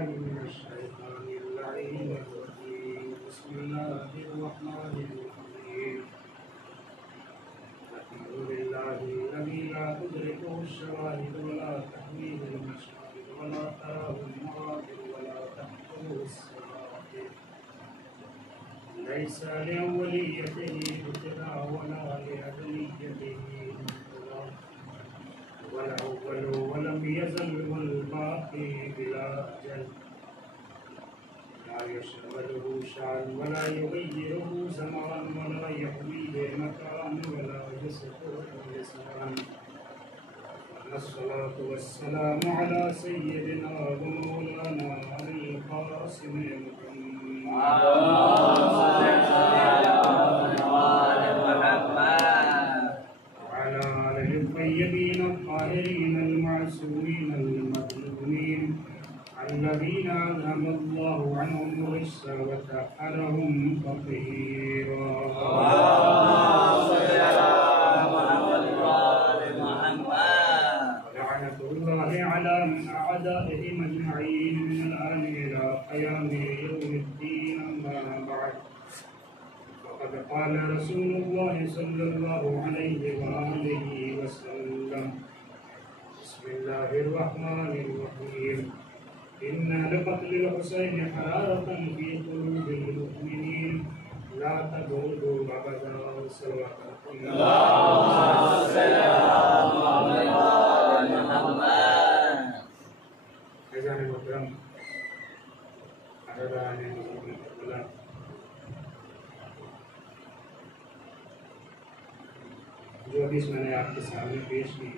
بالله من الشيطان اللعين الرجيم بسم الله الرحمن الرحيم الحمد لله الذي لا تدركه الشواهد ولا تحويه المشاهد ولا تراه المراجل ولا تحته السرائر ليس لأوليته ابتداء ولا لأبديته انقضاء والأول ولم يزل والباقي بلا أجل لا يشغله شأن ولا يغيره زمان ولا يحويه مكان ولا يسقط لسان الصلاة والسلام على سيدنا ومولانا القاسم وعلى آله الطيبين الطاهرين المعصومين المظلومين الذين أذهب الله عنهم الرجس وطهرهم تطهيرا لعنة الله على أعدائهم أجمعين من الآن إلى قيام يوم الدين أما بعد فقد قال رسول الله صلى الله عليه وآله وسلم بسم الله الرحمن الرحيم إن لقتل الحسين حرارة في قلوب المؤمنين لا تبردوا أبدا صلوات فیضان محترم عزیزان اللہ جو حدیث میں نے آپ کے سامنے پیش کی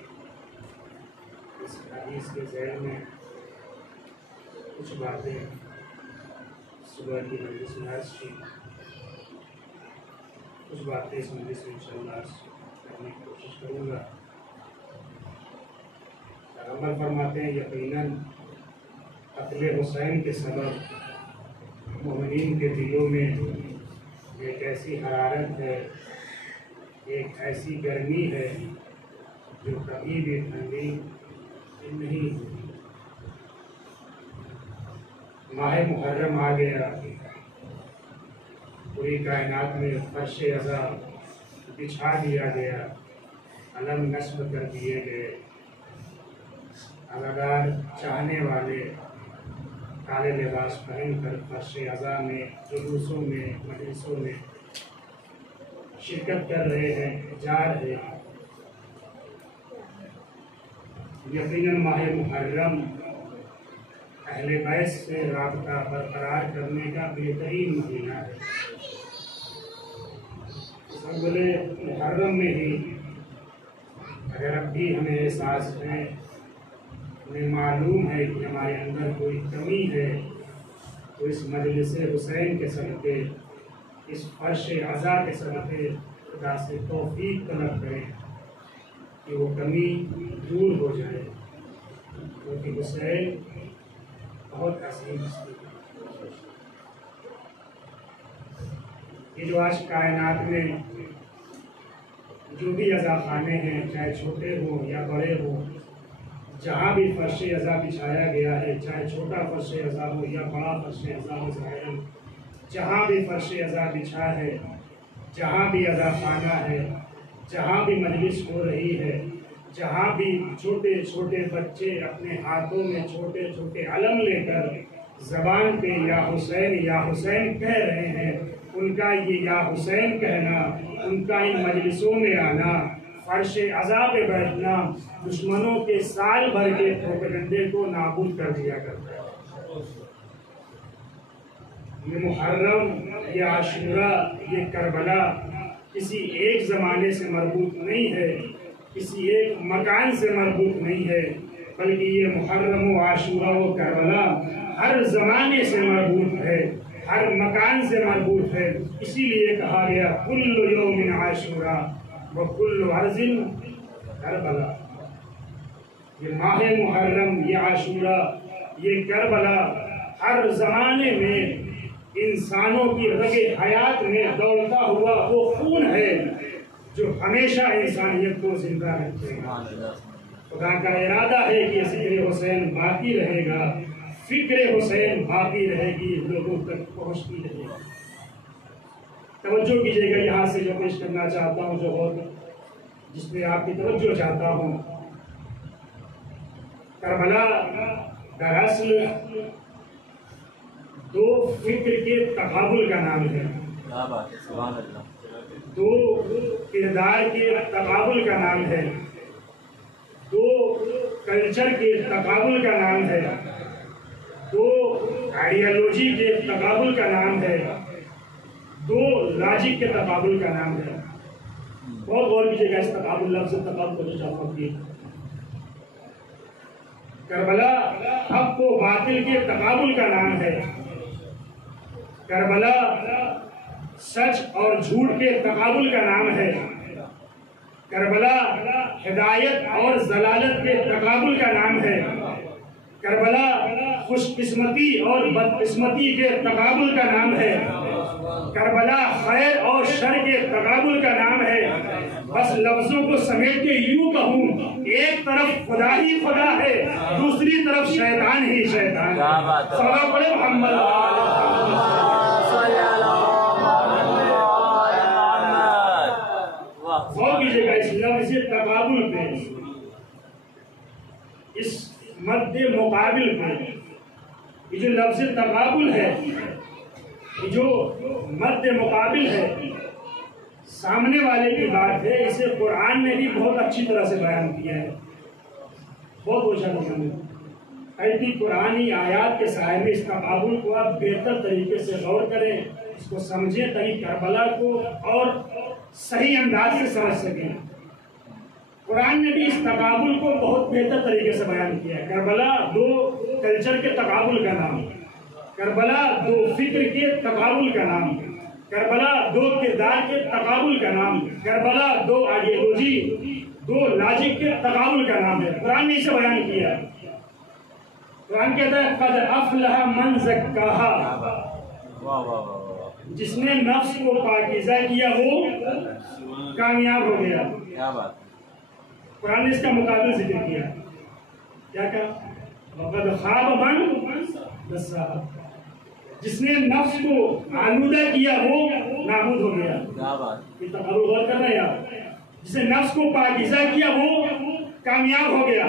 اس حدیث کے ذیل میں کچھ باتیں صبح کی مجلس میں عرض کی کچھ باتیں اس مجلس میں انشاءاللہ عرض کرنے کی کوشش کروں گا پیغمبر فرماتے ہیں یقیناً قتل حسین کے سبب مومنین کے دلوں میں ایک ایسی حرارت ہے ایک ایسی گرمی ہے جو کبھی بھی ٹھنڈی نہیں ہوئی ماہ محرم آ گیا پوری کائنات میں فرش عزا بچھا دیا گیا علم نصب کر دیے گئے اداکار چاہنے والے کالے لباس پہن کر فرش عزا میں جلوسوں میں مجلسوں میں شرکت کر رہے ہیں جا رہے ہیں یقیناً ماہ محرم اہل بیت سے رابطہ برقرار کرنے کا بہترین مہینہ ہے اس اول محرم میں ہی اگر اب بھی ہمیں احساس ہے ہمیں معلوم ہے کہ ہمارے اندر کوئی کمی ہے تو اس مجلس حسین کے صدقے اس فرش عزا کے صدقے خدا سے توفیق طلب کریں کہ وہ کمی دور ہو جائے کیونکہ حسین بہت عظیم ہستی ہے یہ جو آج کائنات میں جو بھی عزا خانے ہیں چاہے چھوٹے ہوں یا بڑے ہوں جہاں بھی فرش عزا بچھایا گیا ہے چاہے چھوٹا فرش عزا ہو یا بڑا فرش عزا ہو ظاہراً جہاں بھی فرش عزا بچھا ہے جہاں بھی عزا خانہ ہے جہاں بھی مجلس ہو رہی ہے جہاں بھی چھوٹے چھوٹے بچے اپنے ہاتھوں میں چھوٹے چھوٹے علم لے کر زبان پہ یا حسین کہہ رہے ہیں ان کا یہ یا حسین کہنا ان کا ان مجلسوں میں آنا فرش عزا پہ بیٹھنا دشمنوں کے سال بھر کے پروپیگنڈے کو نابود کر دیا کرتا ہے یہ محرم یہ عاشورہ یہ کربلا کسی ایک زمانے سے مربوط نہیں ہے کسی ایک مکان سے مربوط نہیں ہے بلکہ یہ محرم و عاشورہ و کربلا ہر زمانے سے مربوط ہے ہر مکان سے مربوط ہے اسی لیے کہا گیا کل یوم عاشورہ وکل ارض کربلا یہ ماہ محرم یہ عاشورہ یہ کربلا ہر زمانے میں انسانوں کی رگ حیات میں دوڑتا ہوا وہ خون ہے جو ہمیشہ انسانیت کو زندہ رکھے گا خدا کا ارادہ ہے کہ ذکر حسین باقی رہے گا فکر حسین باقی رہے گی، لوگوں تک پہنچتی رہے گی۔ توجہ کیجیے گا، یہاں سے جو پیش کرنا چاہتا ہوں، جو بہت جس میں آپ کی توجہ چاہتا ہوں، کربلا دراصل دو فکر کے تقابل کا نام ہے، دو کردار کے تقابل کا نام ہے، دو کلچر کے تقابل کا نام ہے، دو آئیڈیالوجی کے تقابل کا نام ہے، دو لاجک کے تقابل کا نام ہے۔ بہت غور کیجیے گا اس تقابل، لفظ تقابل کو جو چاہتا ہے۔ کربلا حق و باطل کے تقابل کا نام ہے، کربلا سچ اور جھوٹ کے تقابل کا نام ہے، کربلا ہدایت اور ضلالت کے تقابل کا نام ہے، کربلا خوش قسمتی اور بدقسمتی کے تقابل کا نام ہے، کربلا خیر اور شر کے تقابل کا نام ہے۔ بس لفظوں کو سمیٹ کے یوں کہوں، ایک طرف خدا ہی خدا ہے، دوسری طرف شیطان ہی شیطان ہے۔ صلوات پڑھیں محمد۔ غور کیجیے گا اس لفظ تقابل پہ، اس مد مقابل پہ۔ یہ جو لفظ تقابل ہے، یہ جو مد مقابل ہے، سامنے والے کی بات ہے، اسے قرآن نے بھی بہت اچھی طرح سے بیان کیا ہے، بہت روشن ہے۔ ایسی قرآنی آیات کے سائے میں اس تقابل کو آپ بہتر طریقے سے غور کریں، اس کو سمجھیں تاکہ کربلا کو اور صحیح انداز سے سمجھ سکیں۔ قرآن نے بھی اس تقابل کو بہت بہتر طریقے سے بیان کیا ہے۔ کربلا دو کلچر کے تقابل کا نام، کربلا دو فکر کے تقابل کا نام، کربلا دو کردار کے تقابل کا نام، کربلا دو آئیڈیالوجی، دو لاجک کے تقابل کا نام ہے۔ قرآن نے اسے بیان کیا۔ قرآن کہتا ہے قد افلح من زکاہا، جس نے نفس کو پاکیزہ کیا وہ کامیاب ہو گیا۔ قرآن نے اس کا مقابل ذکر کیا، کیا کہا؟ وقد خاب من دساہا، جس نے نفس کو آلودہ کیا وہ نابود ہو گیا۔ یہ تقابل غور کر رہے ہیں آپ؟ جس نے نفس کو پاکیزہ کیا وہ کامیاب ہو گیا،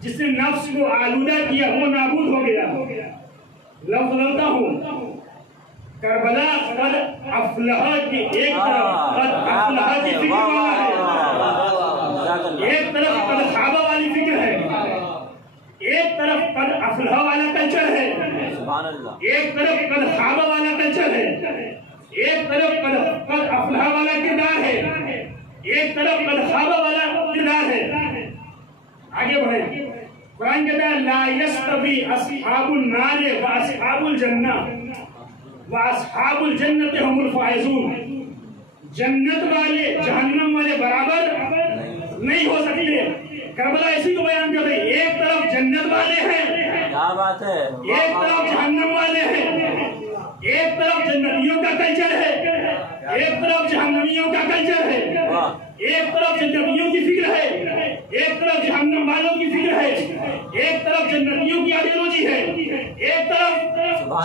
جس نے نفس کو آلودہ کیا وہ نابود ہو گیا۔ لفظ بولتا ہوں، کربلا قد افلح کی ایک طرف قد افلح کی فکر والا ہے، ایک طرف قد خواب والی فکر ہے، ایک طرف قد افلح والا کلچر ہے، ایک طرف قد خواب والا کلچر ہے، ایک طرف قد افلح والا کردار ہے، ایک طرف قد خواب والا کردار ہے۔ آگے بڑھیں، قرآن کہتا ہے لا یستوی اصحاب النار واصحاب الجنہ واصحاب الجنت هم الفائزون، جنت والے جہنم والے برابر نہیں ہو سکتے۔ کربلا اسی کو بیان کر رہی، ایک طرف جنت والے ہیں، کیا بات ہے، ایک طرف جہنم والے ہیں، ایک طرف جنتیوں کا کلچر ہے، ایک طرف جہنمیوں کا کلچر ہے، ایک طرف جنتیوں کی فکر ہے، ایک طرف جہنم والوں کی فکر ہے، ایک طرف جنتیوں کی آئیڈیالوجی ہے، ایک طرف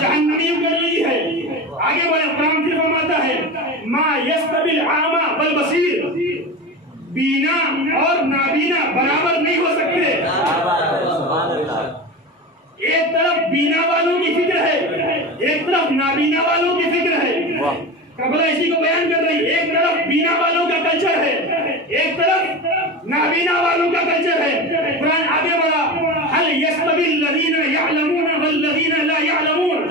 جہنمیوں کی آئیڈیالوجی ہے۔ آگے بڑھیں، قرآن پھر فرماتا ہے ما یستوی الاعمی والبصیر، بینا اور نابینا برابر نہیں ہو سکتے۔ ایک طرف بینا والوں کی فکر ہے، ایک طرف نابینا والوں کی فکر ہے۔ کربلا اسی کو بیان کر رہی، ایک طرف بینا والوں کا کلچر ہے، ایک طرف نابینا والوں کا کلچر ہے۔ قرآن آگے بڑھا هل يستوي الذين يعلمون والذين لا يعلمون،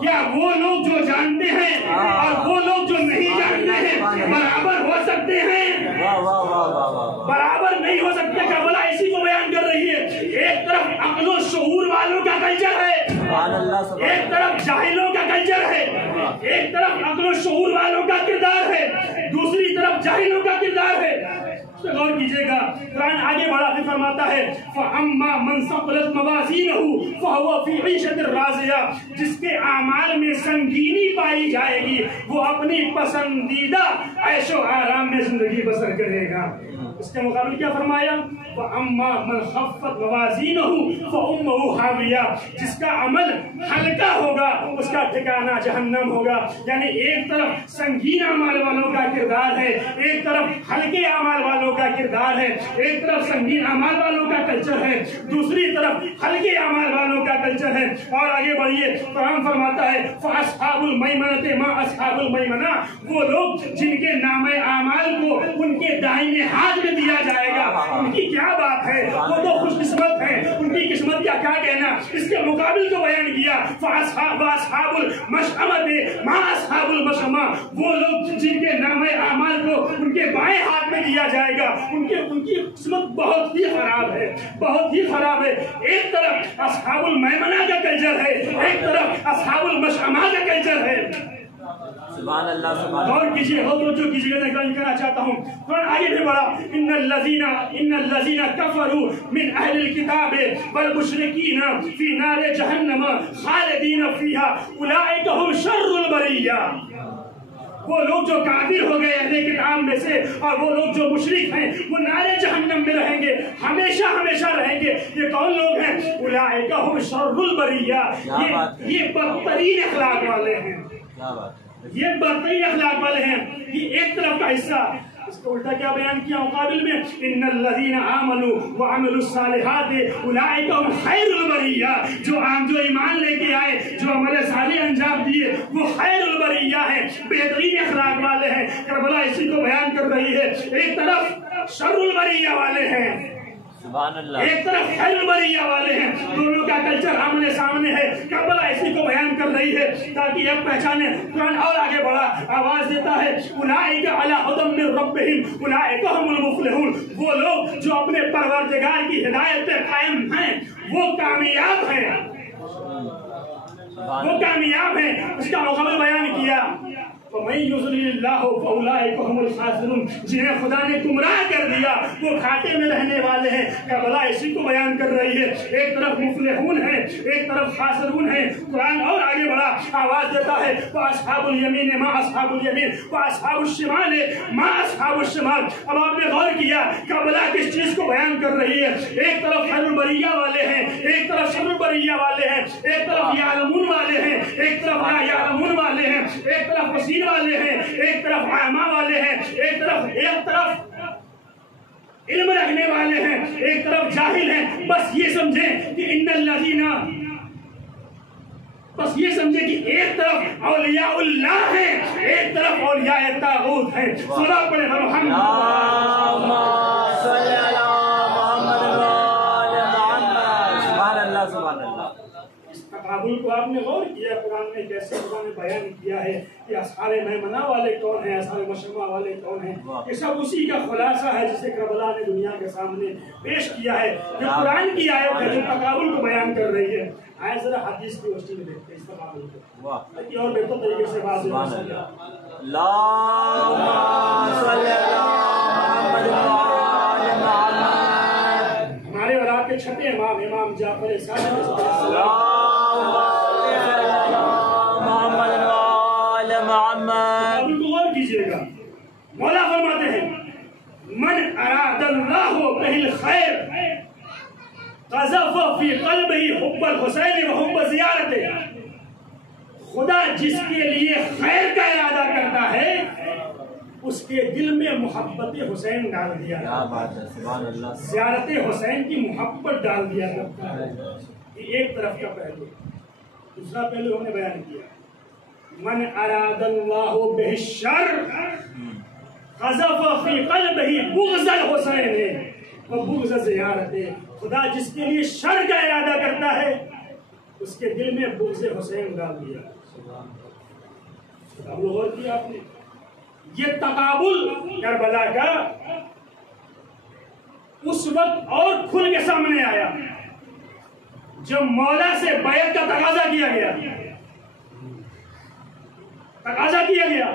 کیا وہ لوگ جو جانتے ہیں اور وہ لوگ جو نہیں جانتے ہیں برابر ہو سکتے ہیں؟ برابر نہیں ہو سکتے۔ کربلا اسی کو بیان کر رہی ہے، ایک طرف عقل و شعور والوں کا کلچر ہے، ایک طرف جاہلوں کا کلچر ہے، ایک طرف عقل و شعور والوں کا کردار ہے، دوسری طرف جاہلوں کا کردار ہے۔ غور کیجئے گا، قرآن آگے بڑھا کے فرماتا ہے فَأَمَّا مَنْ ثَقُلَتْ مَوَازِينُهُ فَهُوَ فِي عِيشَةٍ رَاضِيَةٍ، جس کے اعمال میں سنگینی پائی جائے گی وہ اپنی پسندیدہ عیش و آرام میں زندگی بسر کرے گا۔ اس کے مقابل کیا فرمایا؟ وَأَمَّا مَنْ خَفَّتْ مَوَازِينُهُ فَأُمُّهُ حَاوِيَةٌ، جس کا عمل ہلکا ہوگا اس کا ٹھکانہ جہنم ہوگا۔ یعنی ایک طرف سنگین اعمال والوں کا کردار ہے، ایک طرف ہلکے اعمال والوں کا کردار ہے، ایک طرف سنگین اعمال والوں کا کلچر ہے، دوسری طرف ہلکے اعمال والوں کا کلچر ہے۔ اور آگے بڑھیے، قرآن فرماتا ہے فَأَصْحَابُ الْمَيْمَنَةِ مَا أَصْحَابُ الْمَيْمَنَةِ، وہ لوگ جن کے نام اعمال کو ان کے دائیں ہاتھ میں دیا جائے گا، ان کی کیا بات ہے، وہ تو خوش قسمت ہیں، ان کی قسمت کا کیا کہنا۔ اس کے مقابل کو بیان کیا فَأَصْحَابُ الْمَشْأَمَةِ مَا أَصْحَابُ الْمَشْأَمَةِ، وہ لوگ جن کے نام اعمال کو ان کے بائیں ہاتھ میں دیا جائے گا، ان کی قسمت بہت ہی خراب ہے، بہت ہی خراب ہے۔ ایک طرف اصحاب المیمنہ کا کلچر ہے، ایک طرف اصحاب المشأمہ کا کلچر ہے۔ سبحان اللہ سبحان اللہ۔ اور کیجئے، غور توجہ کیجئے، میں کلام کرنا چاہتا ہوں۔ قرآن آگے بھی بڑھا ان الذین کفروا من اہل الکتاب والمشرکین فی نار جہنم خالدین فیہا اولئک هم شر البریہ، وہ لوگ جو کافر ہو گئے اہل کتاب میں سے اور وہ لوگ جو مشرک ہیں وہ نار جہنم میں رہیں گے، ہمیشہ ہمیشہ رہیں گے۔ یہ کون لوگ ہیں؟ اولئک هم شر البریہ، یہ بدترین اخلاق والے ہیں، یہ بدترین اخلاق والے ہیں۔ یہ ایک طرف کا حصہ، اس کو الٹا کیا بیان کیا مقابل میں؟ ان الذین آمنوا وعملوا الصالحات اولئک هم خیر البریہ، جو ایمان لے کے آئے، جو عمل صالح انجام دیے، وہ خیر البریہ ہیں، بہترین اخلاق والے ہیں۔ کربلا اسی کو بیان کر رہی ہے۔ ایک طرف شر البریہ والے ہیں، سبحان اللہ، ایک طرف خیر البریہ والے ہیں، دونوں کا کلچر آمنے سامنے ہے۔ کربلا اسی کو بیان کر رہی ہے تاکہ اب پہچانے۔ قرآن اور آگے بڑھا، آواز دیتا ہے اولئک علی ھدی من ربہم اولئک هم المفلحون، وہ لوگ جو اپنے پروردگار کی ہدایت پہ قائم ہیں وہ کامیاب ہیں، وہ کامیاب ہیں۔ اس کا مقابل بیان کیا وَمَن يُضْلِلِ اللَّهُ فَأُولَٰئِكَ هُمُ الْخَاسِرُونَ، جنہیں خدا نے گمراہ کر دیا وہ گھاٹے میں رہنے والے ہیں۔ کربلا اسی کو بیان کر رہی ہے، ایک طرف مفلحون ہیں، ایک طرف خاسرون ہیں۔ قرآن اور آگے بڑھا، آواز دیتا ہے وَأَصْحَابُ الْيَمِينِ مَا أَصْحَابُ الْيَمِينِ وَأَصْحَابُ الشِّمَالِ مَا أَصْحَابُ الشِّمَالِ۔ اب آپ نے غور کیا کربلا کس چیز کو بیان کر رہی ہے؟ ایک طرف خیر البریہ والے ہیں، ایک طرف شر البریہ والے ہیں، ایک طرف یعلمون والے ہیں، ایک طرف لا یعلمون والے ہیں، ایک طرف بصیر والے ہیں، ایک طرف اعمیٰ والے ہیں، ایک طرف علم رکھنے والے ہیں، ایک طرف جاہل ہیں۔ بس یہ سمجھیں کہ ان الذین، بس یہ سمجھیں کہ ایک طرف اولیاء اللہ ہیں، ایک طرف اولیاء طاغوت ہیں۔ صلوات پڑھیں محمد صلی اللہ سبحان اللہ سبحان اللہ۔ اس تقابل کو آپ نے غور کیا قرآن میں کیسے خدا نے بیان کیا ہے کہ اصحاب میمنہ والے کون ہیں، اصحاب مشأمہ والے کون ہیں۔ یہ سب اسی کا خلاصہ ہے جسے کربلا نے دنیا کے سامنے پیش کیا ہے۔ جو قرآن کی آیت ہے جو تقابل کو بیان کر رہی ہے، آئے ذرا حدیث کی روشنی میں دیکھتے ہیں اس تقابل کو تاکہ اور بہتر طریقے سے واضح ہو سکے۔ اللہم صلی ہمارے اور آپ کے چھٹے امام، امام جعفر صادق غور کیجئے گا، مولا فرماتے ہیں من اراد اللہ بہ الخیر قذف فی قلبہ حب الحسین و حب زیارتہ، خدا جس کے لیے خیر کا ارادہ کرتا ہے اس کے دل میں محبت حسین ڈال دیا، کیا بات ہے، سبحان اللہ، زیارت حسین کی محبت ڈال دیا کرتا ہے۔ یہ ایک طرف کا پہلو۔ دوسرا پہلو ہم نے بیان کیا من اراد اللہ بہ الشر قذف فی قلبہ بغض الحسین و بغض زیارتہ، خدا جس کے لیے شر کا ارادہ کرتا ہے اس کے دل میں بغض حسین ڈال دیا۔ اب غور کیا آپ نے، یہ تقابل کربلا کا اس وقت اور کھل کے سامنے آیا جب مولا سے بیعت کا تقاضا کیا گیا، تقاضا کیا گیا۔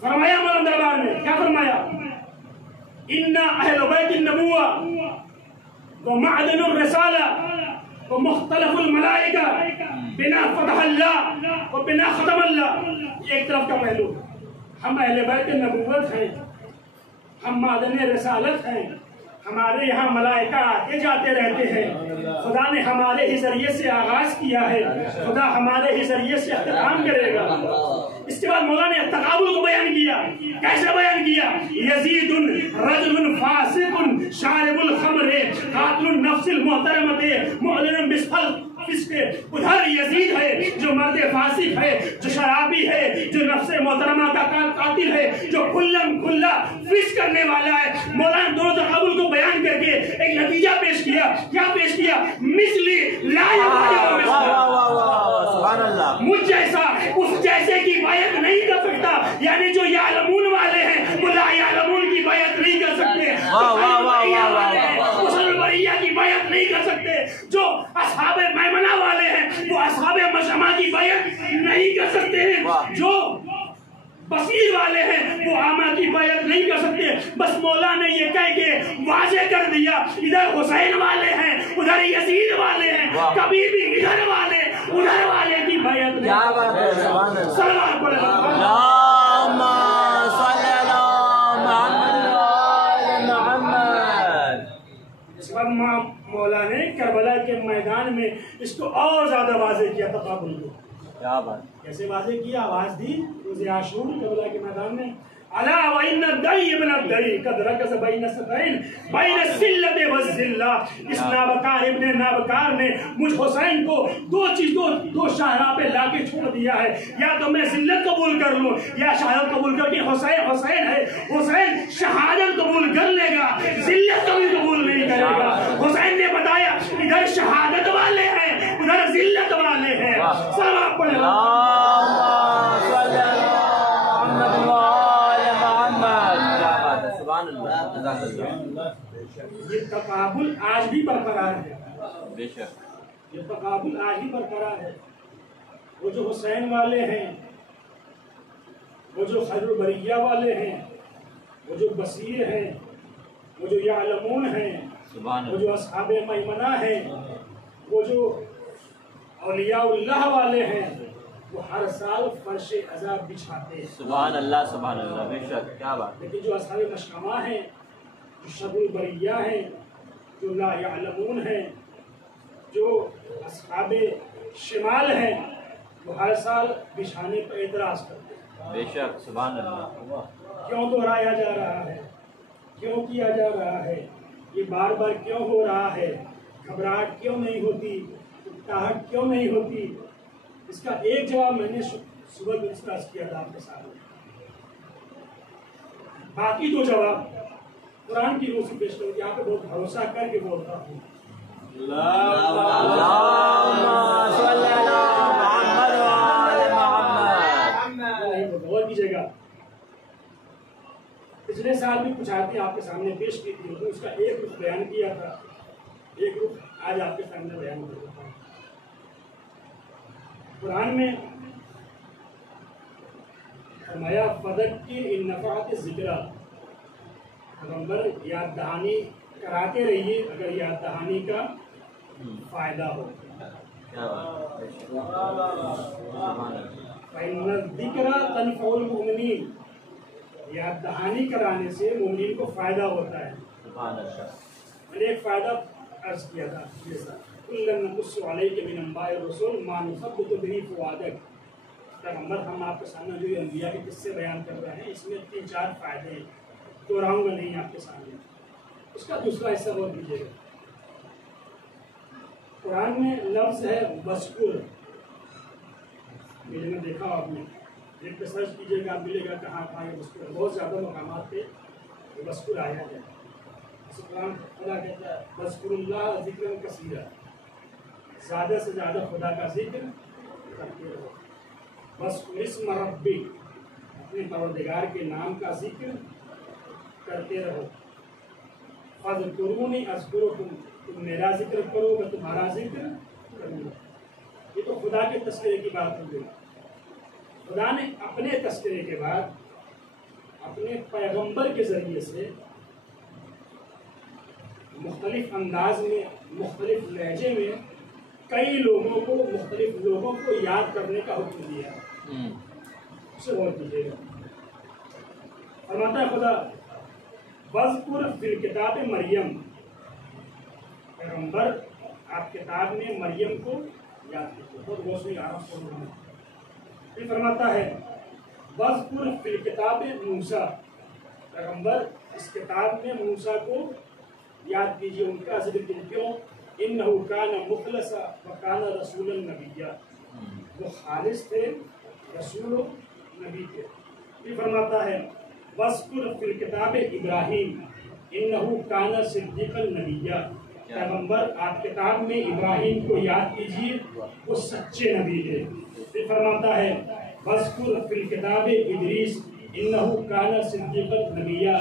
فرمایا مولا دربار میں کیا فرمایا؟ اِنَّ أَهْلَ بَيْتِ النَّبُوَّةِ وَمَعْدَنُ الرِّسَالَةِ وَمُخْتَلَفُ الْمَلَائِكَةِ بِنَا فَتَحَ اللَّهُ وَبِنَا خَتَمَ اللَّهُ۔ یہ ایک طرف کا پہلو، ہم اہل بیت نبوت ہیں، ہم معدن رسالت ہیں، ہمارے یہاں ملائکہ آتے جاتے رہتے ہیں، خدا نے ہمارے ہی ذریعے سے آغاز کیا ہے، خدا ہمارے ہی ذریعے سے اختتام کرے گا۔ اس کے بعد مولا نے تقابل کو بیان کیا، کیسے بیان کیا؟ یزید رجل فاسق شارب الخمر قاتل النفس المحترمۃ معلن بسفل فسق۔ ادھر یزید ہے جو مرد فاسق ہے، جو شرابی ہے، جو نفس محترمہ کا قاتل ہے، جو کھلم کھلا فسق کرنے والا ہے۔ مولا نے دونوں تقابل کو بیان کر کے ایک نتیجہ پیش کیا۔ کیا پیش کیا؟ مثلی لا یبایع سبحان اللہ، مجھ جیسا اس جیسے کی بیعت نہیں کر سکتا، یعنی جو یعلمون والے ہیں وہ لا یعلمون کی بیعت نہیں کر سکتے، اس البریہ کی بیعت نہیں کر سکتے، جو اصحاب میمنہ والے ہیں وہ اصحاب مشأمہ کی بیعت نہیں کر سکتے ہیں، جو بصیر والے ہیں وہ عامہ کی بیعت نہیں کر سکتے۔ بس مولا نے یہ کہہ کے واضح کر دیا، ادھر حسین والے ہیں، ادھر یزید والے ہیں، کبھی بھی ادھر والے ادھر والے کی بیعت نہیں۔ کیا بات ہے، سبحان اللہ، سلام پڑھیں۔ اللہم صلی علی محمد وآل محمد۔ اس بعد مولا نے کربلا کے میدان میں اس کو اور زیادہ واضح کیا تقابل کو۔ کیا بات، کیسے واضح کیا؟ آواز دی روز عاشور کربلا کے میدان میں، الا وان الدی ابن الدی قد رکز بین السطین بین الذلۃ والذلہ۔ اس نابکار ابن نابکار نے مجھ حسین کو دو شاہراہ پہ لا کے چھوڑ دیا ہے، یا تو میں ذلت قبول کر لوں یا شہادت قبول کر کے حسین حسین ہے، حسین شہادت قبول کر لے گا، ذلت کبھی قبول نہیں کرے گا۔ حسین نے بتایا ادھر شہادت والے ہیں ادھر ذلت والے ہیں۔ سلام پڑھیں۔ اللہم صلی علی محمد وآل محمد۔ کیا بات ہے، سبحان اللہ، جزاک اللہ۔ یہ تقابل آج بھی برقرار ہے، بے شک، یہ تقابل آج بھی برقرار ہے۔ وہ جو حسین والے ہیں، وہ جو خیر البریہ والے ہیں، وہ جو بصیر ہیں، وہ جو یعلمون ہیں، سبحان وہ اللہ، جو اصحاب میمنہ ہیں، وہ جو اولیاء اللہ والے ہیں، وہ ہر سال فرش عذاب بچھاتے ہیں۔ سبحان اللہ، سبحان اللہ، بے شک، کیا بات، لیکن جو اصحاب مشأمہ ہیں، جو شر البریہ ہیں، جو لا یعلمون ہیں، جو اصحاب شمال ہیں، وہ ہر سال بچھانے پر اعتراض کرتے ہیں۔ بے شک، سبحان اللہ۔ کیوں دہرایا جا رہا ہے؟ کیوں کیا جا رہا ہے؟ یہ بار بار کیوں ہو رہا ہے؟ گھبراہٹ کیوں نہیں ہوتی؟ اکتاہٹ کیوں نہیں ہوتی؟ اس کا ایک جواب میں نے صبح ڈسکس کیا تھا آپ کے ساتھ، باقی دو جواب قرآن کی روح سے پیش کروں، یہاں پہ بہت بھروسہ کر کے بولتا ہوں۔ اللہم صلی علی محمد وآل محمد۔ غور کیجیے گا، پچھلے سال بھی کچھ آیتیں آپ کے سامنے پیش کی تھی، اس کا ایک رخ بیان کیا تھا، ایک رخ آج آپ کے سامنے بیان کر دیتا ہوں۔ قرآن میں فرمایا فذکر ان نفعت الذکریٰ، پیغمبر یاد دہانی کراتے رہیے اگر یاد دہانی کا فائدہ ہو۔ کیا بات، بے شک، سبحان اللہ، فإن الذکریٰ تنفع المؤمنین، یاد دہانی کرانے سے مومنین کو فائدہ ہوتا ہے۔ سبحان اللہ، میں نے ایک فائدہ عرض کیا تھا جیسا کُلًا نقص علیک من انباء الرسل ما نثبت به فؤادک۔ پیغمبر ہم آپ کے سامنے جو یہ انبیاء کے قصے بیان کر رہے ہیں، اس میں 3-4 فائدے ہیں، دہراؤں گا نہیں آپ کے سامنے۔ اس کا دوسرا حصہ غور کیجیے گا، قرآن میں لفظ ہے وذکر، میں دیکھا آپ نے ایک پہ سرچ کیجیے گا، ملے گا کہاں کہاں یہ وذکر، بہت زیادہ مقامات پہ یہ وذکر آیا ہے۔ قرآن خدا کہتا ہے وذکر اللہ ذکر کثیرا، زیادہ سے زیادہ خدا کا ذکر کرتے رہو۔ وذکر اسم ربک، اپنے پروردگار کے نام کا ذکر کرتے رہو۔ فاذکرونی اذکرکم، تم میرا ذکر کرو میں تمہارا ذکر کروں گا۔ یہ تو خدا کے تذکرے کی بات ہو گئی۔ خدا نے اپنے تذکرے کے بعد اپنے پیغمبر کے ذریعے سے مختلف انداز میں، مختلف لہجے میں کئی لوگوں کو، مختلف لوگوں کو یاد کرنے کا حکم دیا ہے۔ اسے غور کیجیے گا، فرماتا ہے خدا وَاذْكُرْ فِي الْكِتَابِ مریم، پیغمبر آپ کتاب میں مریم کو یاد کیجیے. بہت غور سے عرب پڑھ رہا ہوں. پھر فرماتا ہے وَاذْكُرْ فِي الْكِتَابِ موسیٰ، پیغمبر اس کتاب میں موسیٰ کو یاد کیجیے، ان کا ذکر کیجیے. کیوں؟ إِنَّهُ كَانَ مُخْلَصًا وَكَانَ رَسُولًا نَبِيًّا، وہ خالص تھے، رسول و نبی تھے. پھر فرماتا ہے وَاذْكُرْ فِي الْكِتَابِ ابراہیم إِنَّهُ كَانَ صِدِّيقًا نَبِيًّا، پیغمبر آپ کتاب میں ابراہیم کو یاد کیجیے، وہ سچے نبی تھے. پھر فرماتا ہے وَاذْكُرْ فِي الْكِتَابِ ادریس إِنَّهُ كَانَ صِدِّيقًا نَبِيًّا،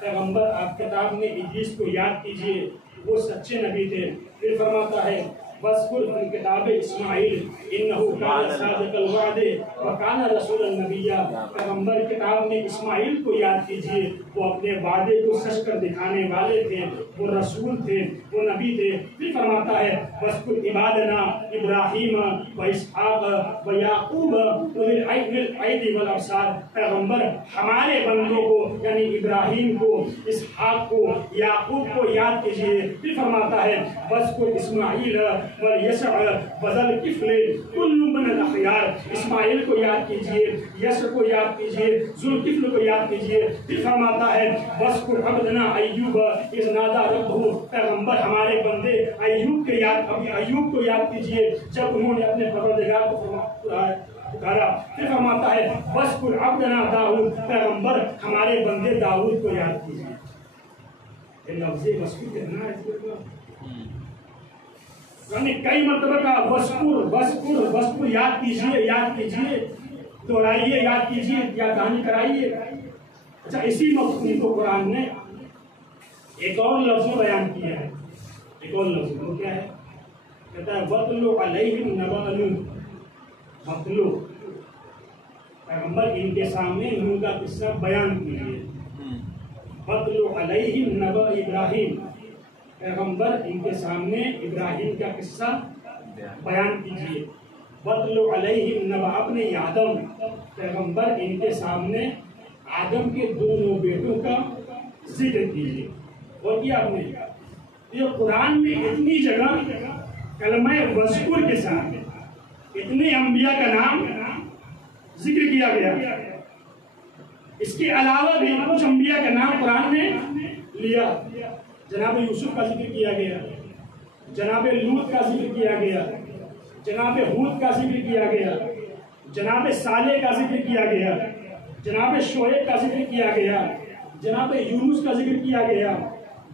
پیغمبر آپ کتاب میں ادریس کو یاد کیجیے، وہ سچے نبی تھے. پھر فرماتا ہے وَاذْكُرْ فِي الْكِتَابِ اسماعیل إِنَّهُ كَانَ صَادِقَ الْوَعْدِ وَكَانَ رَسُولًا نَبِيًّا، پیغمبر کتاب میں اسماعیل کو یاد کیجیے، وہ اپنے وعدے کو سچ کر دکھانے والے تھے، وہ رسول تھے، وہ نبی تھے. پھر فرماتا ہے وَاذْكُرْ عِبَادَنَا إِبْرَاہِیمَ وَإِسْحَاقَ وَيَعْقُوبَ أُولِي الْأَيْدِي وَالْأَبْصَارِ، پیغمبر ہمارے بندوں کو یعنی ابراہیم کو، اسحاق کو، یعقوب کو یاد کیجیے. پھر فرماتا ہے وَاذْكُرْ إِسْمَاعِیلَ وَالْيَسَعَ وَذَا الْكِفْلِ كُلٌّ مِنَ الْأَخْيَارِ، اسماعیل کو یاد کیجیے، یسع کو یاد کیجیے، ذوالکفل کو یاد کیجیے. پھر فرماتا ہے وَاذْكُرْ عَبْدَنَا أَيُّوبَ إِذْ نَادَىٰ رَبَّهُ، پیغمبر ہمارے بندے ایوب کو یاد کیجیے جب انہوں نے اپنے پروردگار کو پکارا. پھر فرماتا ہے وَاذْكُرْ عَبْدَنَا داؤد، پیغمبر ہمارے بندے داؤد کو یاد کیجیے. یہ لفظ وَاذْكُرْ کہنا ہے، یعنی کئی مرتبہ کا وَاذْكُرْ یاد کیجیے، دہرائیے، یاد کیجیے، یا کہانی کرائیے. اچھا، اسی مفہوم کو قرآن نے ایک اور لفظ بیان کیا ہے. ایک اور لفظ وہ کیا ہے؟ کہتا ہے وَاتْلُ عَلَيْهِمْ نَبَأَ نُوحٍ، وَاتْلُ، پیغمبر ان کے سامنے نوح کا قصہ بیان کیجیے. وَاتْلُ عَلَيْهِمْ نَبَأَ ابراہیم، پیغمبر ان کے سامنے ابراہیم کا قصہ بیان کیجیے. وَاتْلُ عَلَيْهِمْ نَبَأَ ابْنِ آدم، پیغمبر ان کے سامنے آدم کے دونوں بیٹوں کا ذکر کیجیے. اور کیا آپ نے یہ قرآن میں اتنی جگہ کلمہ وَاذْكُرْ کے ساتھ اتنے انبیاء کا نام ذکر کیا گیا. اس کے علاوہ بھی کچھ انبیاء کا نام قرآن نے لیا. جناب یوسف کا ذکر کیا گیا، جناب لوط کا ذکر کیا گیا، جناب ہود کا ذکر کیا گیا، جناب صالح کا ذکر کیا گیا، جناب شعیب کا ذکر کیا گیا، جناب یونس کا ذکر کیا گیا،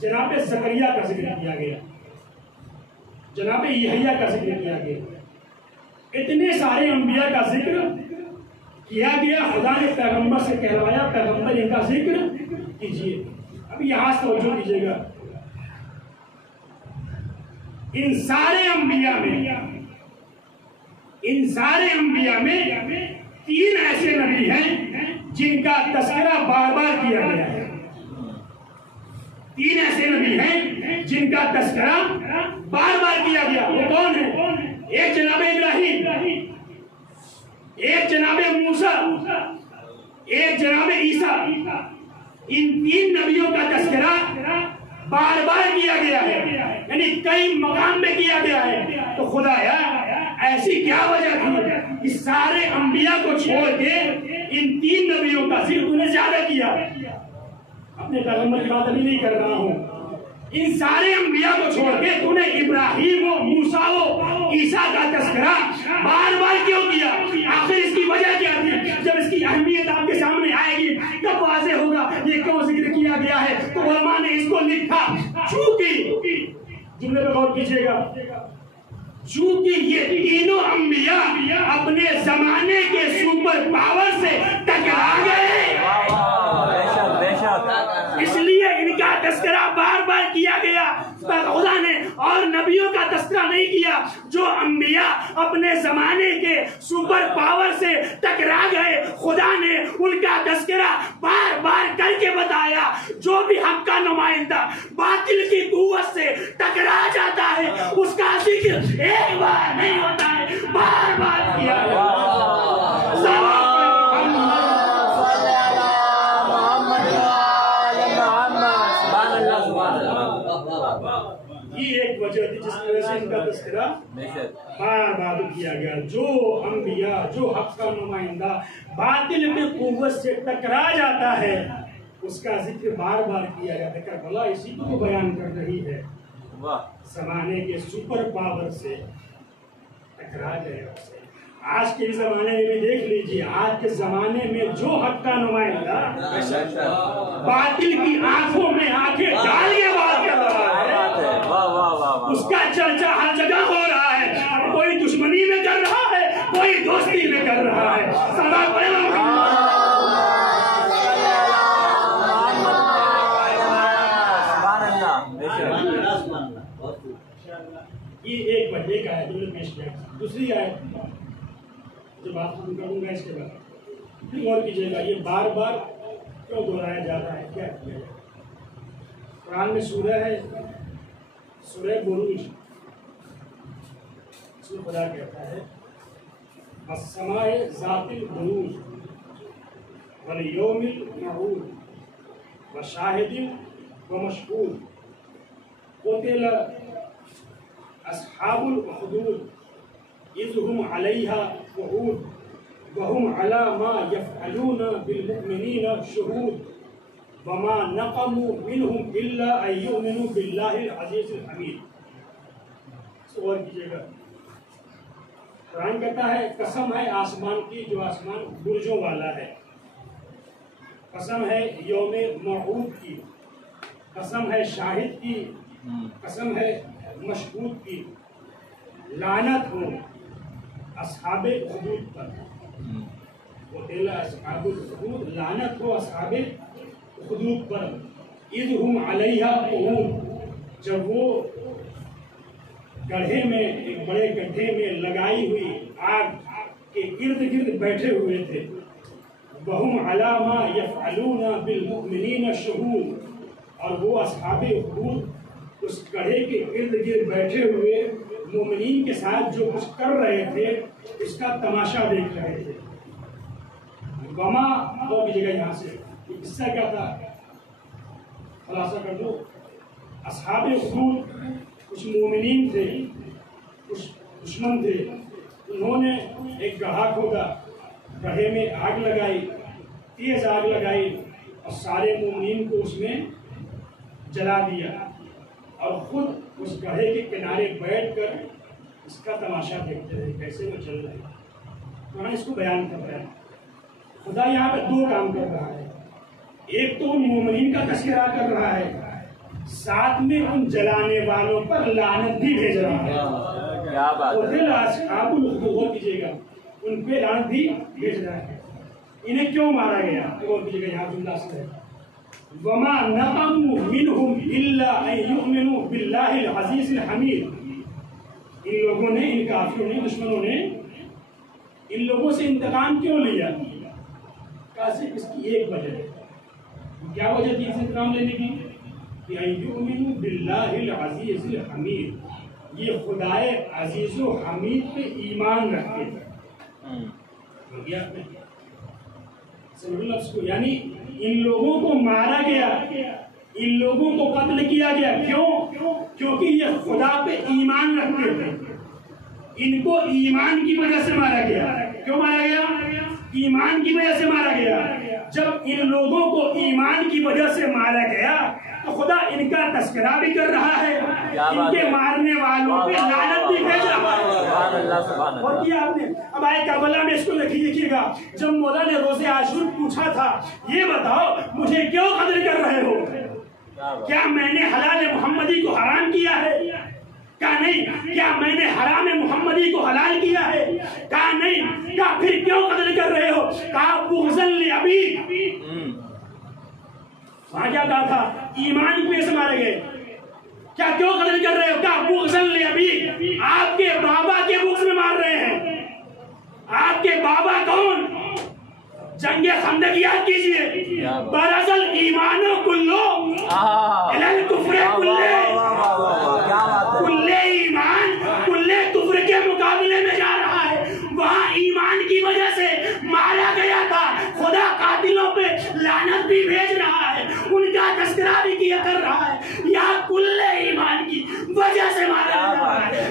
جناب زکریا کا ذکر کیا گیا، جناب یحییٰ کا ذکر کیا گیا. اتنے سارے انبیاء کا ذکر کیا گیا. خدا نے پیغمبر سے کہلوایا پیغمبر ان کا ذکر کیجیے. اب یہاں سے توجہ دیجیے گا، ان سارے انبیاء میں تین ایسے نبی ہیں جن کا تذکرہ بار بار کیا گیا ہے. تین ایسے نبی ہیں جن کا تذکرہ بار بار کیا گیا. وہ کون ہے؟ ایک جناب ابراہیم، ایک جناب موسیٰ، ایک جناب عیسیٰ. ان تین نبیوں کا تذکرہ بار بار کیا گیا ہے، یعنی کئی مقام میں کیا گیا ہے. تو خدایا ایسی کیا وجہ تھی اس سارے انبیاء کو چھوڑ کے ان تین نبیوں کا ذکر انہیں زیادہ کیا؟ اپنے پیغمبر کی بات ابھی نہیں کر رہا ہوں. ان سارے انبیاء کو چھوڑ کے تو نے ابراہیم و موسیٰ و عیسیٰ کا تذکرہ بار بار کیوں کیا؟ آخر اس کی وجہ کیا تھی؟ جب اس کی اہمیت آپ کے سامنے آئے گی تب واضح ہوگا یہ کیوں ذکر کیا گیا ہے. تو علماء نے اس کو لکھا چونکہ، جملے پہ غور کیجیے گا، چونکہ یہ تینوں انبیاء اپنے زمانے کے سپر پاور سے ٹکرا گئے، اس لیے ان کا تذکرہ بار بار کیا گیا. خدا نے اور نبیوں کا تذکرہ نہیں کیا. جو انبیاء اپنے زمانے کے سپر پاور سے ٹکرا گئے خدا نے ان کا تذکرہ بار بار کر کے بتایا. جو بھی حق کا نمائندہ باطل کی قوت سے ٹکرا جاتا ہے اس کا ذکر ایک بار نہیں ہوتا ہے، بار بار کیا محمد ان کا تذکرہ بار بار کیا گیا. جو انبیاء، جو حق کا نمائندہ باطل میں قوت سے ٹکرا جاتا ہے اس کا ذکر بار بار کیا جاتا ہے. کربلا اسی کو بیان کر رہی ہے. زمانے کے سپر پاور سے ٹکرا گئے اسے. آج کے زمانے میں بھی دیکھ لیجیے، آج کے زمانے میں جو حق کا نمائندہ باطل کی آنکھوں میں آنکھیں ڈال کے بات کر رہا ہے، اس کا چرچا ہر جگہ ہو رہا ہے. کوئی دشمنی میں کر رہا ہے، کوئی دوستی میں کر رہا ہے. یہ ایک بندے کا ہے جو نے پیش کیا. دوسری آیت جو بات ختم کروں گا اس کے بعد پھر غور کیجیے گا، یہ بار بار کیوں دہرایا جا رہا ہے، کیا کیا جائے. قرآن میں سورہ ہے، سورہ بروج، اس میں خدا کہتا ہے والسماء ذات البروج والیوم الموعود وشاہد ومشہود قتل اصحاب الاخدود اذ هم علیہا قعود وهم على ما يفعلون بالمؤمنین شہود وما نقموا منهم الا ان يؤمنوا باللہ العزیز الحمید. غور کیجیے گا، قرآن کہتا ہے قسم ہے آسمان کی جو آسمان برجوں والا ہے، قسم ہے یوم موعود کی، قسم ہے شاہد کی، قسم ہے مشہود کی. لعنت ہو اصحاب حدود پر، اصحاب الحدود، لعنت ہو اصحاب حدود پر. اذ ہم علیہا قعود، جب وہ گڑھے میں، ایک بڑے گڈھے میں لگائی ہوئی آگ کے ارد گرد بیٹھے ہوئے تھے. وہم علی ما یفعلون بالمؤمنین شہود، اور وہ اصحاب حدود اس گڑھے کے ارد گرد بیٹھے ہوئے مومنین کے ساتھ جو کچھ کر رہے تھے اس کا تماشا دیکھ رہے تھے. وما غور کیجیے گا یہاں سے یہ قصہ کیا تھا، خلاصہ کر دو. اصحاب حدود کچھ مومنین تھے، کچھ دشمن تھے. انہوں نے ایک گڑھا کھودا، گڑھے میں آگ لگائی، تیز آگ لگائی اور سارے مومنین کو اس میں جلا دیا اور خود اس گڑھے کے کنارے بیٹھ کر اس کا تماشا دیکھتے رہے کیسے وہ چل رہے ہیں. قرآن اس کو بیان کر رہا ہے. خدا یہاں پہ دو کام کر رہا ہے، ایک تو ان مومنین کا تذکرہ کر رہا ہے، ساتھ میں ان جلانے والوں پر لعنت بھی بھیج رہا ہے. کیا بات ہے، اصحاب الحدود غور کیجیے گا، ان پہ لعنت بھی بھیج رہا ہے. انہیں کیوں مارا گیا، غور کیجیے گا یہاں جملہ سے ہے وما نقموا منهم الا ان يؤمنوا باللہ العزیز الحمید. ان لوگوں نے، ان کافروں نے، دشمنوں نے ان لوگوں سے انتقام کیوں لیا؟ صرف اس کی ایک وجہ ہے. کیا وجہ تھی اس انتقام لینے کی؟ کہ ان یؤمنوا باللہ العزیز الحمید، یہ خدائے عزیز و حمید پہ ایمان رکھتے تھے. سمجھ لفظ کو، یعنی ان لوگوں کو مارا گیا، ان لوگوں کو قتل کیا گیا. کیوں؟ کیونکہ یہ خدا پہ ایمان رکھتے تھے. ان کو ایمان کی وجہ سے مارا گیا. کیوں مارا گیا؟ ایمان کی وجہ سے مارا گیا. جب ان لوگوں کو ایمان کی وجہ سے مارا گیا تو خدا ان کا تذکرہ بھی کر رہا ہے، ان کے مارنے والوں پہ لعنت بھی بھیج رہا ہے. اور کیا آپ نے اب آئے کربلا میں اس کو لکھیے گا، جب مولا نے روزے عاشور پوچھا تھا یہ بتاؤ مجھے کیوں قتل کر رہے ہو، کیا میں نے حلال محمدی کو حرام کیا ہے؟ کہا نہیں. کیا میں نے حرام محمدی کو حلال کیا ہے؟ کہا نہیں. کہا پھر کیوں قتل کر رہے ہو؟ کہا بغضا لابیک. وہاں کیا کہا تھا؟ ایمان کی وجہ سے مارے گئے. کیا کیوں قتل کر رہے ہو؟ کہا بغضا لابیک، آپ کے بابا کے بغض میں مار رہے ہیں. آپ کے بابا کون؟ جنگ خندق یاد کیجئے، برز الایمان کلو الی الکفر کل ایمان کل کفر کے مقابلے میں جا رہا ہے. وہاں ایمان کی وجہ سے مارا گیا تھا. خدا قاتلوں پہ لعنت بھی بھیج رہا ہے، ان کا تذکرہ بھی کیا کر رہا ہے. یہاں کل ایمان کی وجہ سے مارا جا رہا ہے.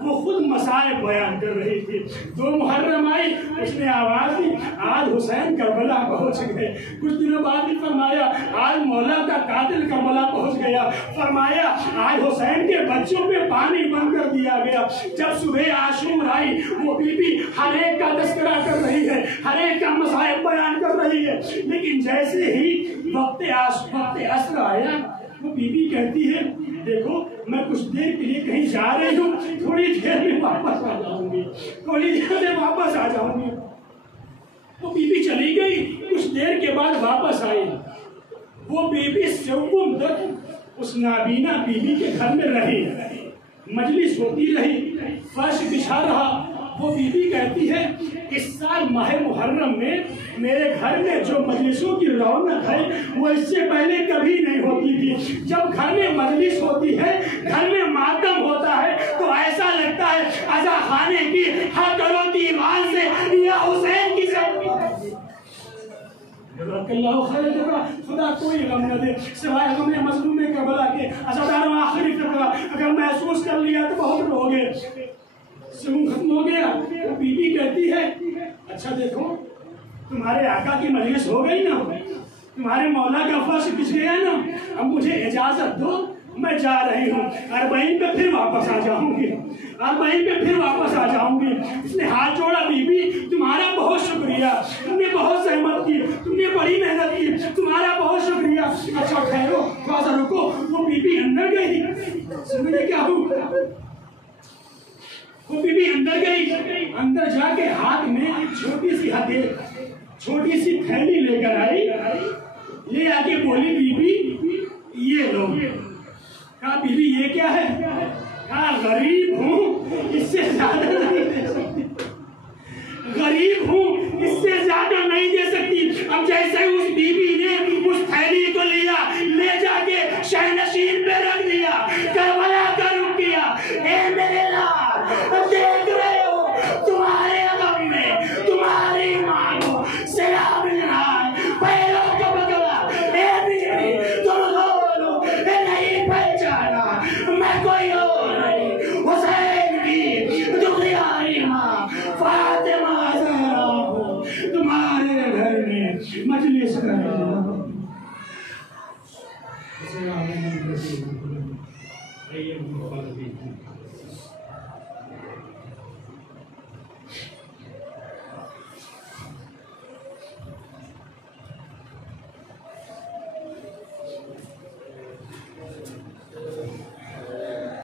وہ خود مسائب بیان کر رہی تھی. 2 محرم آئی, اس نے آواز دی, آج حسین کربلا پہنچ گئے. کچھ دنوں بعد بھی فرمایا آج مولا کا قاتل کربلا پہنچ گیا. فرمایا آج حسین کے بچوں پہ پانی بند کر دیا گیا. جب صبح عاشور آئی, وہ بی بی ہر ایک کا تذکرہ کر رہی ہے, ہر ایک کا مسائب بیان کر رہی ہے. لیکن جیسے ہی وقت عصر آیا, وہ بی بی کہتی ہے دیکھو میں کچھ دیر کے لیے کہیں جا رہی ہوں, تھوڑی دیر میں واپس آ جاؤں گی, تھوڑی دیر میں واپس آ جاؤں گی. وہ بی بی چلی گئی, کچھ دیر کے بعد واپس آئی. وہ بی بی سوم تک اس نابینا بی بی کے گھر میں رہی, مجلس ہوتی رہی, فرش بچھا رہا. وہ بی بی کہتی ہے اس سال ماہ محرم میں میرے گھر میں جو مجلسوں کی رونق ہے وہ اس سے پہلے کبھی نہیں ہوتی تھی. جب گھر میں مجلس ہوتی ہے, گھر میں ماتم ہوتا ہے, تو ایسا لگتا ہے عزا خانے کی ہر کرو دیوان سے یا حسین کی اللہ خیر جگہ. خدا کوئی غم نہ دے سوائے غم مظلوم کربلا کے. عزاداروں آخری فقرہ اگر محسوس کر لیا تو بہت روگے, سلوم ختم ہو گیا. وہ بی بی کہتی ہے اچھا دیکھو تمہارے آقا کی مجلس ہو گئی نا, تمہارے مولا کا فرش بچھ گیا نا, اب مجھے اجازت دو, میں جا رہی ہوں, 40 پہ پھر واپس آ جاؤں گی, 40 پہ پھر واپس آ جاؤں گی. اس نے ہاتھ جوڑا, بی بی تمہارا بہت شکریہ, تم نے بہت زحمت کی, تم نے بڑی محنت کی, تمہارا بہت شکریہ. اچھا ٹھہرو تھوڑا سا رکو. وہ بی بی اندر گئی, سمجھے کیا ہوں, وہ بی بی اندر گئی, اندر جا کے ہاتھ میں ایک چھوٹی سی چھوٹی سی تھیلی لے کر آئی, لے آ کے بولی بی بی یہ لو. کہا بی بی یہ کیا ہے؟ کہا غریب ہوں اس سے زیادہ نہیں دے سکتی, غریب ہوں اس سے زیادہ نہیں دے سکتی. اب جیسے اس بی بی نے اس تھیلی کو لیا, لے جا کے شہنشین پہ رکھ دیا, کربلا کا رخ کیا. اے میرے لال دیکھ رہے ہو تمہارے غم میں تمہاری ماں کو سیلاب ملا, پیروں کو بدلا. اے بیوی تم بولو نہیں پہچانا میں کوئی اور نہیں, حسین کی دختیاری ماں فاطمہ زہرا ہوں, تمہارے گھر میں مجلس کر رہا ہوں.